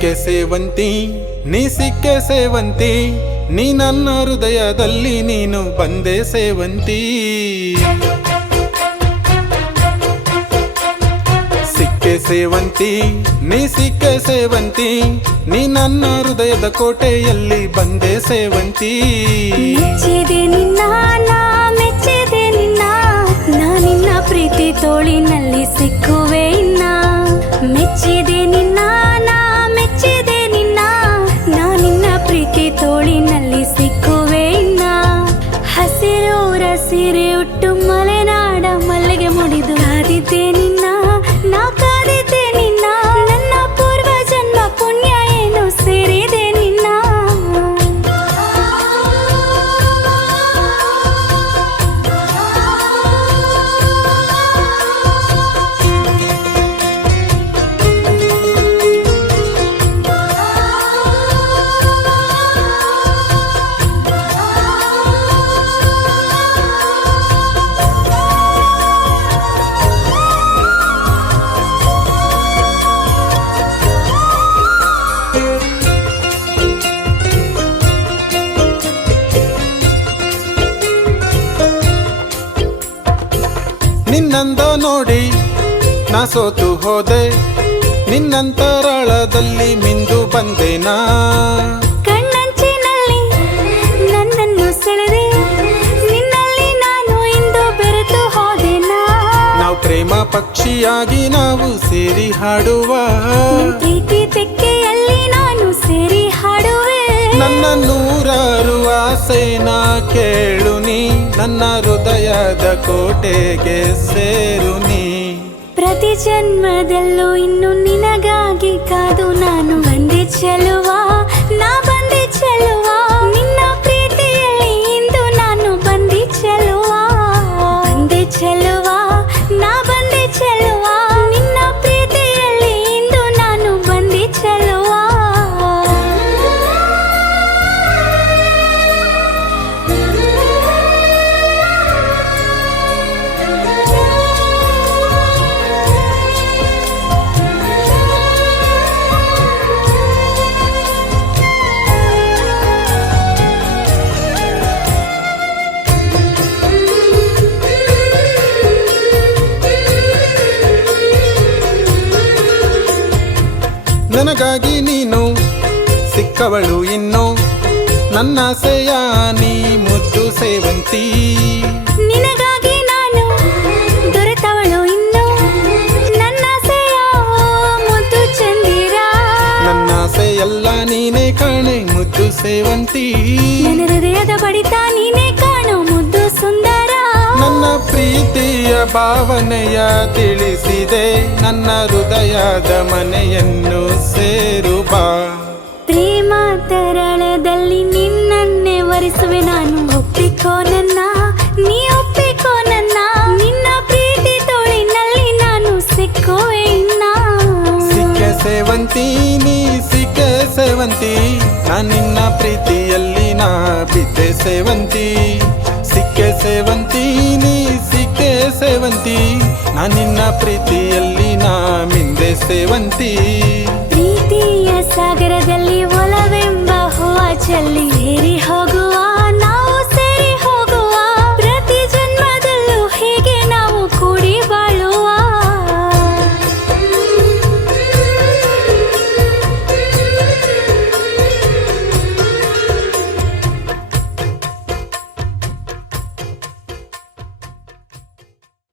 ಸಿಕ್ಕೆ ಸೇವಂತಿ ನೀ ಸಿಕ್ಕೆ ಸೇವಂತಿ, ನೀ ನನ್ನ ಹೃದಯದಲ್ಲಿ ನೀನು ಬಂದೆ ಸೇವಂತಿ. ಸಿಕ್ಕೆ ಸೇವಂತಿ ನೀ ಸಿಕ್ಕೆ ಸೇವಂತಿ, ನೀ ನನ್ನ ಹೃದಯದ ಕೋಟೆಯಲ್ಲಿ ಬಂದೆ ಸೇವಂತಿ. ಮೆಚ್ಚಿದೆ ನಿನ್ನ ನಾ ಮೆಚ್ಚಿದೆ ನಿನ್ನ, ನಾ ನಿನ್ನ ಪ್ರೀತಿ ತೋಳಿನಲ್ಲಿ ಸಿಕ್ಕುವೆ ಇನ್ನ. ಮೆಚ್ಚಿದೆ ನಿನ್ನ ನಾ ಮೆಚ್ಚಿದೆ ನಿನ್ನ, ನಾ ನಿನ್ನ ಪ್ರೀತಿ ತೋಳಿನಲ್ಲಿ ಸಿಕ್ಕುವೆ ಇನ್ನ. ಹಸಿರೂರ ಸೀರೆ ಉಟ್ಟು ಮಲೆನಾಡ ಮಲ್ಲಿಗೆ ಮುಡಿದು ಕಾದಿದ್ದೆ ನಿನ್ನ, ನಾ ಕಾದಿದ್ದೆ ನಿನ್ನ. ನನ್ನ ಪೂರ್ವ ಜನ್ಮ ಪುಣ್ಯ ಏನು ಸೇರಿದೆ ನಿನ್ನ. ನಿನ್ನಂದ ನೋಡಿ ನಾ ಸೋತು ಹೋದೆ, ನಿನ್ನಂತರಾಳದಲ್ಲಿ ಮಿಂದು ಬಂದೆನಾ. ಕಣ್ಣಂಚಿನಲ್ಲಿ ನನ್ನನ್ನು ಸೆಳೆದೆ, ನಿನ್ನಲ್ಲಿ ನಾನು ಇಂದು ಬೆರೆತು ಹೋದೆನಾ. ನಾವು ಪ್ರೇಮ ಪಕ್ಷಿಯಾಗಿ ನಾವು ಸೇರಿ ಹಾಡುವ, ಪ್ರೀತಿ ತೆಕ್ಕೆಯಲ್ಲಿ ನಾನು ಸೇರಿ ಹಾಡುವೆ. ನನ್ನ ನೂರಾರು ಆಸೆನ ಕೇಳು ನೀ, ನನ್ನ ಹೃದಯದ ಕೋಟೆಗೆ ಸೇರು ನೀ. ಪ್ರತಿ ಜನ್ಮದಲ್ಲೂ ಇನ್ನು ನಿನಗಾಗಿ ಕಾದು ನಾನು ಬಂದೆ ಚೆಲುವ, ನಾ ಬಂದೆ ಚೆಲುವ. ನಿನ್ನ ಪ್ರೀತಿಯಲ್ಲಿ ಇಂದು ನಾನು ಬಂದೆ ಚೆಲುವ, ಬಂದೆ ಚೆಲುವ, ನಾ ಬಂದೆ ಚೆಲುವ. ನಿನ್ನ ಪ್ರೀತಿಯಲ್ಲಿ ಇಂದು ನಾನು ಬಂದೆ ಚೆಲುವ. ನನಗಾಗಿ ನೀನು ಸಿಕ್ಕವಳು ಇನ್ನು, ನನ್ನಾಸೆಯ ನೀ ಮುದ್ದು ಸೇವಂತಿ. ನಿನಗಾಗಿ ನಾನು ದೊರೆತವಳು ಇನ್ನು, ನನ್ನಾಸೆಯ ಮುದ್ದು ಚಂದಿರ. ನನ್ನಾಸೆಯೆಲ್ಲ ನೀನೇ ಕಾಣೆ ಮುದ್ದು ಸೇವಂತಿ. ನನ್ನ ಹೃದಯದ ಬಡಿತ ನೀನೇ ಕಾಣೋ ಮುದ್ದು ಸುಂದರ. ನನ್ನ ಪ್ರೀತಿಯ ಭಾವನೆಯ ತಿಳಿಸಿದೆ, ನನ್ನ ಹೃದಯದ ಮನೆಯನ್ನು ಸೇರು ಬಾ. ಪ್ರೇಮ ತರಳದಲ್ಲಿ ನಿನ್ನನ್ನೇ ವರಿಸುವೆ ನಾನು. ಒಪ್ಪಿಕೋ ನನ್ನ, ನೀ ಒಪ್ಪಿಕೋ ನನ್ನ. ನಿನ್ನ ಪ್ರೀತಿ ತೋಳಿನಲ್ಲಿ ನಾನು ಸಿಕ್ಕುವೆ ಇನ್ನ. ಸಿಕ್ಕೆ ಸೇವಂತಿ ನೀ ಸಿಕ್ಕೆ ಸೇವಂತಿ, ನಾ ನಿನ್ನ ಪ್ರೀತಿಯಲ್ಲಿ ನಾ ಬಿದ್ದೆ ಸೇವಂತಿ. ಸಿಕ್ಕೆ ಸೇವಂತಿ ನೀ ಸಿಕ್ಕೆ ಸೇವಂತಿ, ನಾ ನಿನ್ನ ಪ್ರೀತಿಯಲ್ಲಿ ನಾ ಮಿಂದೆ ಸೇವಂತಿ. ಪ್ರೀತಿಯ ಸಾಗರದಲ್ಲಿ ಒಲವೆಂಬ ಹೂವ ಚೆಲ್ಲಿ